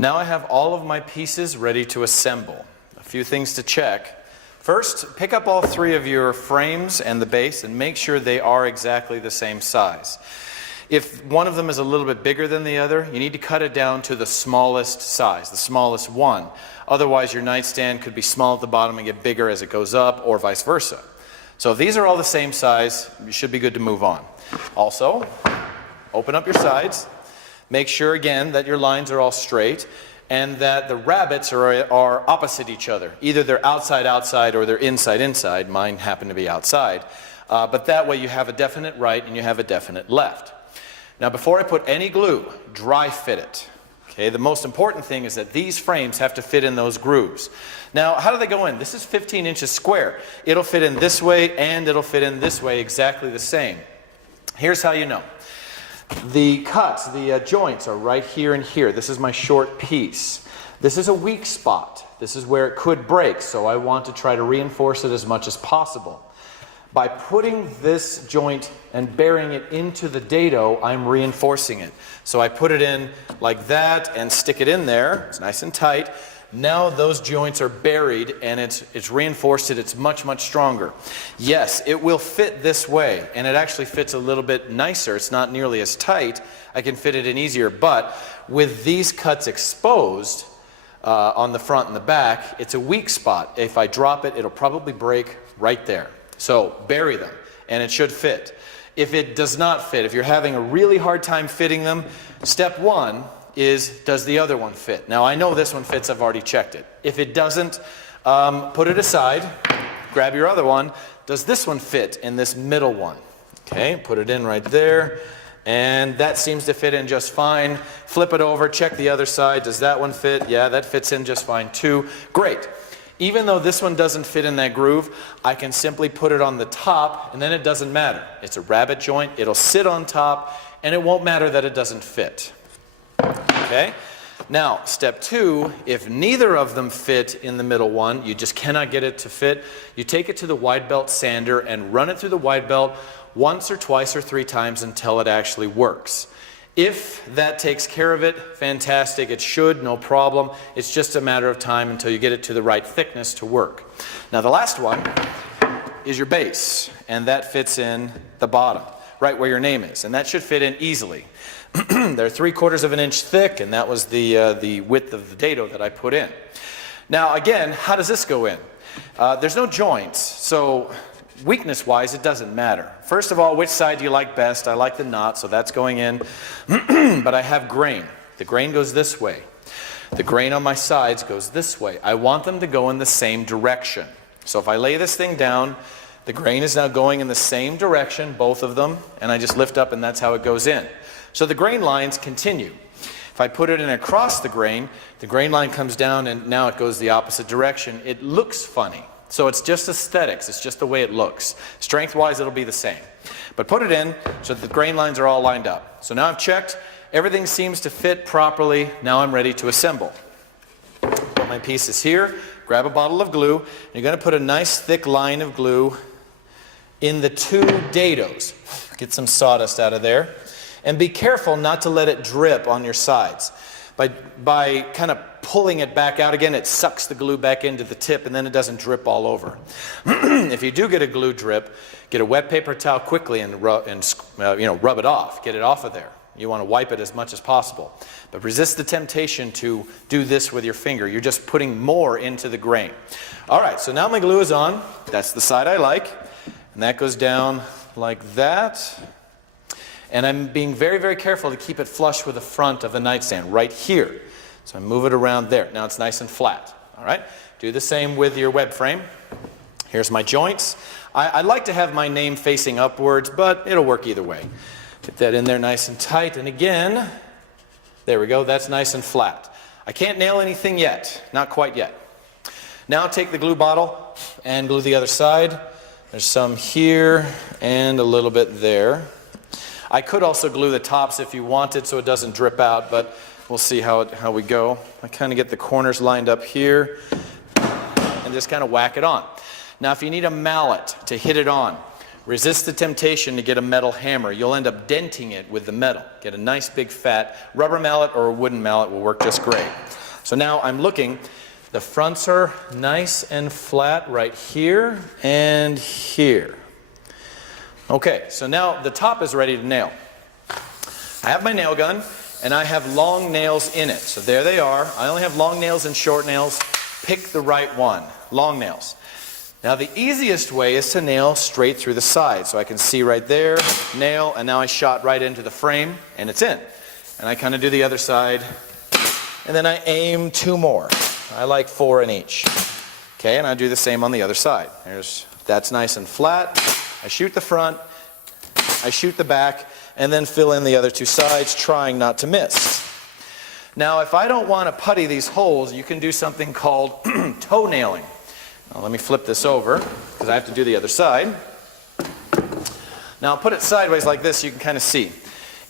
Now I have all of my pieces ready to assemble. A few things to check. First, pick up all three of your frames and the base and make sure they are exactly the same size. If one of them is a little bit bigger than the other, you need to cut it down to the smallest size, the smallest one. Otherwise, your nightstand could be small at the bottom and get bigger as it goes up, or vice versa. So if these are all the same size, you should be good to move on. Also, open up your sides. Make sure again that your lines are all straight and that the rabbets are opposite each other. Either they're outside outside or they're inside inside. Mine happen to be outside. But that way you have a definite right and you have a definite left. Now before I put any glue, dry fit it. Okay, the most important thing is that these frames have to fit in those grooves. Now how do they go in? This is 15 inches square. It'll fit in this way and it'll fit in this way exactly the same. Here's how you know. The cuts, the joints are right here and here. This is my short piece. This is a weak spot. This is where it could break, so I want to try to reinforce it as much as possible. By putting this joint and burying it into the dado, I'm reinforcing it. So I put it in like that and stick it in there. It's nice and tight. Now those joints are buried and it's reinforced it. It's much, much stronger. Yes, it will fit this way, and it actually fits a little bit nicer. It's not nearly as tight. I can fit it in easier, but with these cuts exposed on the front and the back, it's a weak spot. If I drop it, it'll probably break right there. So bury them, and it should fit. If it does not fit, if you're having a really hard time fitting them, step one is, does the other one fit? Now I know this one fits, I've already checked it. If it doesn't, put it aside, grab your other one. Does this one fit in this middle one? Okay, put it in right there, and that seems to fit in just fine. Flip it over, check the other side. Does that one fit? Yeah, that fits in just fine too. Great. Even though this one doesn't fit in that groove, I can simply put it on the top, and then it doesn't matter. It's a rabbet joint, it'll sit on top, and it won't matter that it doesn't fit. Okay? Now, step two, if neither of them fit in the middle one, you just cannot get it to fit, you take it to the wide belt sander and run it through the wide belt once or twice or three times until it actually works. If that takes care of it, fantastic. It should, no problem. It's just a matter of time until you get it to the right thickness to work. Now the last one is your base, and that fits in the bottom, right where your name is, and that should fit in easily. They're 3/4 of an inch thick, and that was the width of the dado that I put in. Now again, how does this go in? There's no joints, so weakness-wise, it doesn't matter. First of all, which side do you like best? I like the knot, so that's going in. But I have grain. The grain goes this way. The grain on my sides goes this way. I want them to go in the same direction. So if I lay this thing down, the grain is now going in the same direction, both of them, and I just lift up and that's how it goes in. So the grain lines continue. If I put it in across the grain line comes down and now it goes the opposite direction. It looks funny. So it's just aesthetics, it's just the way it looks. Strength-wise, it'll be the same. But put it in so that the grain lines are all lined up. So now I've checked, everything seems to fit properly. Now I'm ready to assemble. Put my pieces here, grab a bottle of glue, and you're going to put a nice thick line of glue in the two dados. Get some sawdust out of there. And be careful not to let it drip on your sides. By kind of pulling it back out again, it sucks the glue back into the tip and then it doesn't drip all over. If you do get a glue drip, get a wet paper towel quickly and rub it off. Get it off of there. You want to wipe it as much as possible. But resist the temptation to do this with your finger. You're just putting more into the grain. All right, so now my glue is on. That's the side I like. And that goes down like that. And I'm being very, very careful to keep it flush with the front of the nightstand, right here. So I move it around there. Now it's nice and flat. All right? Do the same with your web frame. Here's my joints. I like to have my name facing upwards, but it'll work either way. Get that in there nice and tight. And again, there we go. That's nice and flat. I can't nail anything yet. Not quite yet. Now take the glue bottle and glue the other side. There's some here and a little bit there. I could also glue the tops if you wanted so it doesn't drip out, but we'll see how we go. I kind of get the corners lined up here and just kind of whack it on. Now if you need a mallet to hit it on, Resist the temptation to get a metal hammer. You'll end up denting it with the metal. Get a nice big fat rubber mallet or a wooden mallet will work just great. So now I'm looking, the fronts are nice and flat right here and here. Okay, so now the top is ready to nail. I have my nail gun and I have long nails in it. So there they are. I only have long nails and short nails. Pick the right one. Long nails. Now the easiest way is to nail straight through the side. So I can see right there, nail, and now I shot right into the frame and it's in. And I kind of do the other side and then I aim 2 more. I like 4 in each. Okay, and I do the same on the other side. That's nice and flat. I shoot the front, I shoot the back, and then fill in the other 2 sides, trying not to miss. Now if I don't want to putty these holes, you can do something called toe nailing. Now let me flip this over, because I have to do the other side. Now I'll put it sideways like this so you can kind of see.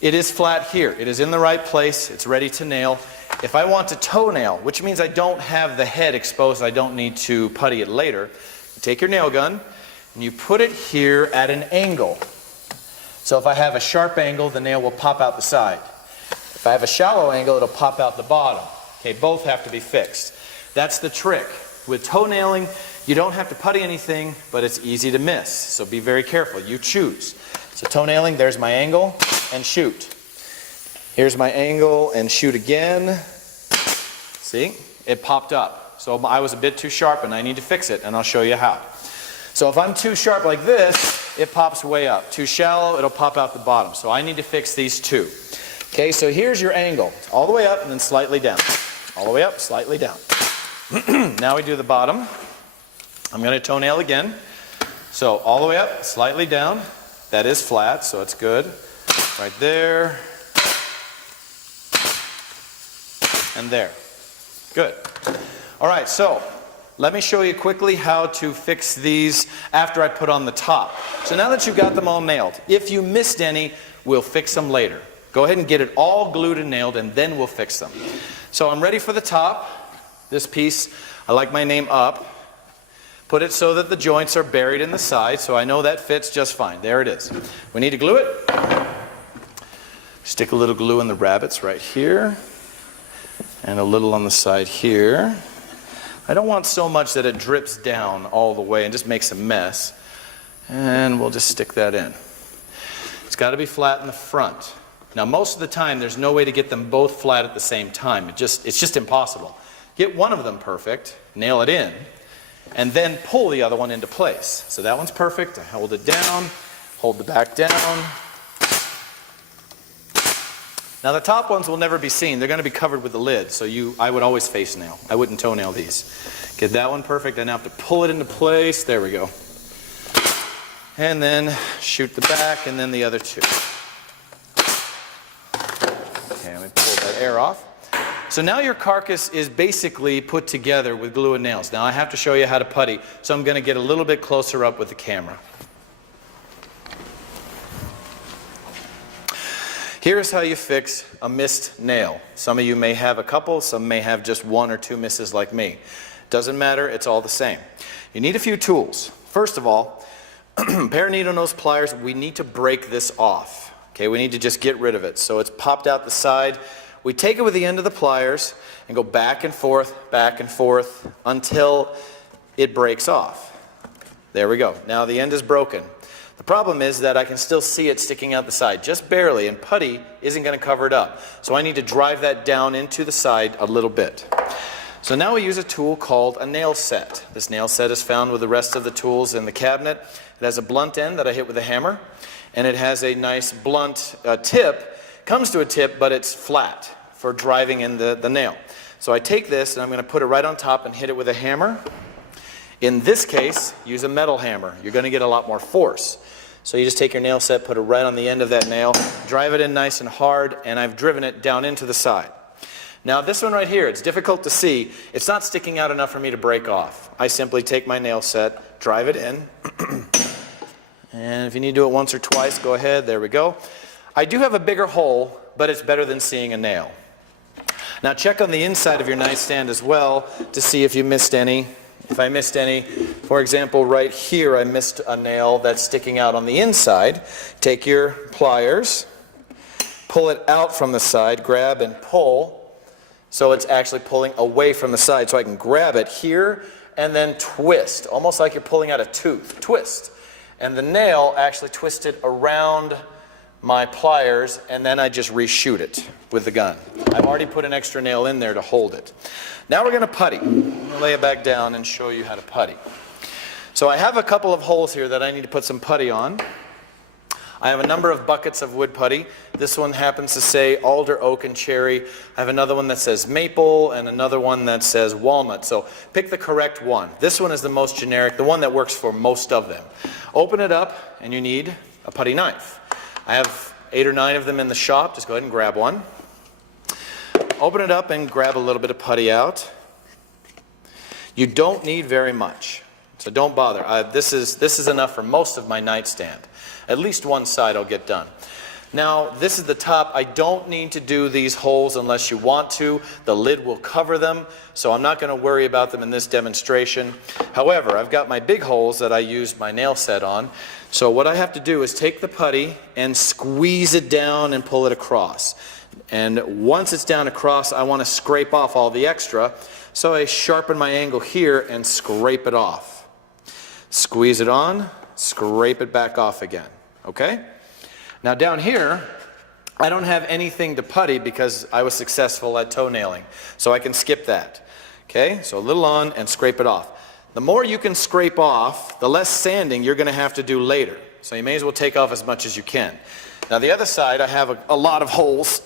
It is flat here. It is in the right place. It's ready to nail. If I want to toe nail, which means I don't have the head exposed, I don't need to putty it later, you take your nail gun and you put it here at an angle. So if I have a sharp angle, the nail will pop out the side. If I have a shallow angle, it'll pop out the bottom. Okay, both have to be fixed. That's the trick. With toe nailing, you don't have to putty anything, but it's easy to miss. So be very careful. You choose. So toe nailing, there's my angle, and shoot. Here's my angle, and shoot again. See? It popped up. So I was a bit too sharp, and I need to fix it, and I'll show you how. So if I'm too sharp like this, it pops way up. Too shallow, it'll pop out the bottom. So I need to fix these 2. Okay, so here's your angle. All the way up and then slightly down. All the way up, slightly down. Now we do the bottom. I'm going to toe nail again. So all the way up, slightly down. That is flat, so it's good. Right there. And there. Good. All right, so let me show you quickly how to fix these after I put on the top. So now that you've got them all nailed, if you missed any, we'll fix them later. Go ahead and get it all glued and nailed, and then we'll fix them. So I'm ready for the top. This piece, I like my name up. Put it so that the joints are buried in the side, so I know that fits just fine. There it is. We need to glue it. Stick a little glue in the rabbets right here, and a little on the side here. I don't want so much that it drips down all the way and just makes a mess. And we'll just stick that in. It's got to be flat in the front. Now most of the time there's no way to get them both flat at the same time. It's just impossible. Get one of them perfect, nail it in, and then pull the other one into place. So that one's perfect. I hold it down, hold the back down. Now the top ones will never be seen. They're going to be covered with the lid, so I would always face nail. I wouldn't toe nail these. Get that one perfect, then I have to pull it into place. There we go. And then shoot the back, and then the other 2. Okay, let me pull that air off. So now your carcass is basically put together with glue and nails. Now I have to show you how to putty, so I'm going to get a little bit closer up with the camera. Here's how you fix a missed nail. Some of you may have a couple, some may have just 1 or 2 misses like me. Doesn't matter, it's all the same. You need a few tools. First of all, pair of needle nose pliers, we need to break this off. Okay, we need to just get rid of it. So it's popped out the side. We take it with the end of the pliers and go back and forth until it breaks off. There we go. Now the end is broken. The problem is that I can still see it sticking out the side, just barely, and putty isn't going to cover it up. So I need to drive that down into the side a little bit. So now we use a tool called a nail set. This nail set is found with the rest of the tools in the cabinet. It has a blunt end that I hit with a hammer, and it has a nice blunt tip. Comes to a tip, but it's flat for driving in the nail. So I take this and I'm going to put it right on top and hit it with a hammer. In this case, use a metal hammer. You're going to get a lot more force. So you just take your nail set, put it right on the end of that nail, drive it in nice and hard, and I've driven it down into the side. Now this one right here, it's difficult to see. It's not sticking out enough for me to break off. I simply take my nail set, drive it in, and if you need to do it once or twice, go ahead. There we go. I do have a bigger hole, but it's better than seeing a nail. Now check on the inside of your nightstand as well to see if you missed any. If I missed any, for example, right here I missed a nail that's sticking out on the inside, take your pliers, pull it out from the side, grab and pull, so it's actually pulling away from the side. So I can grab it here and then twist, almost like you're pulling out a tooth. Twist. And the nail actually twisted around my pliers, and then I just reshoot it with the gun. I've already put an extra nail in there to hold it. Now we're going to putty. I'm going to lay it back down and show you how to putty. So I have a couple of holes here that I need to put some putty on. I have a number of buckets of wood putty. This one happens to say alder, oak, and cherry. I have another one that says maple and another one that says walnut. So pick the correct one. This one is the most generic, the one that works for most of them. Open it up and you need a putty knife. I have 8 or 9 of them in the shop. Just go ahead and grab one. Open it up and grab a little bit of putty out. You don't need very much, so don't bother. This is enough for most of my nightstand. At least one side I'll get done. Now, this is the top. I don't need to do these holes unless you want to. The lid will cover them, so I'm not going to worry about them in this demonstration. However, I've got my big holes that I used my nail set on. So what I have to do is take the putty and squeeze it down and pull it across. And once it's down across, I want to scrape off all the extra. So I sharpen my angle here and scrape it off. Squeeze it on, scrape it back off again. Okay? Now down here, I don't have anything to putty because I was successful at toenailing. So I can skip that. Okay? So a little on and scrape it off. The more you can scrape off, the less sanding you're going to have to do later. So you may as well take off as much as you can. Now the other side, I have a lot of holes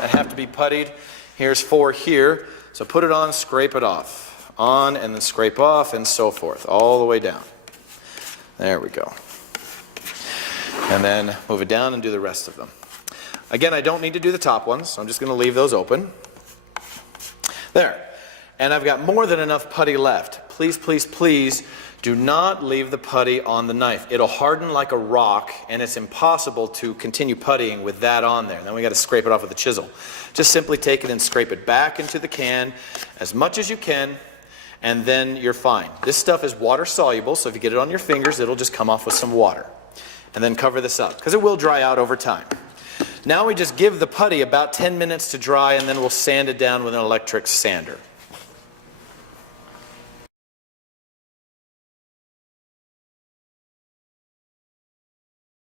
that have to be puttied. Here's 4 here. So put it on, scrape it off. On and then scrape off and so forth, all the way down. There we go. And then move it down and do the rest of them. Again, I don't need to do the top ones, so I'm just going to leave those open. There. And I've got more than enough putty left. Please, please, please do not leave the putty on the knife. It'll harden like a rock, and it's impossible to continue puttying with that on there. Then we got to scrape it off with a chisel. Just simply take it and scrape it back into the can as much as you can, and then you're fine. This stuff is water soluble, so if you get it on your fingers, it'll just come off with some water. And then cover this up, because it will dry out over time. Now we just give the putty about 10 minutes to dry, and then we'll sand it down with an electric sander.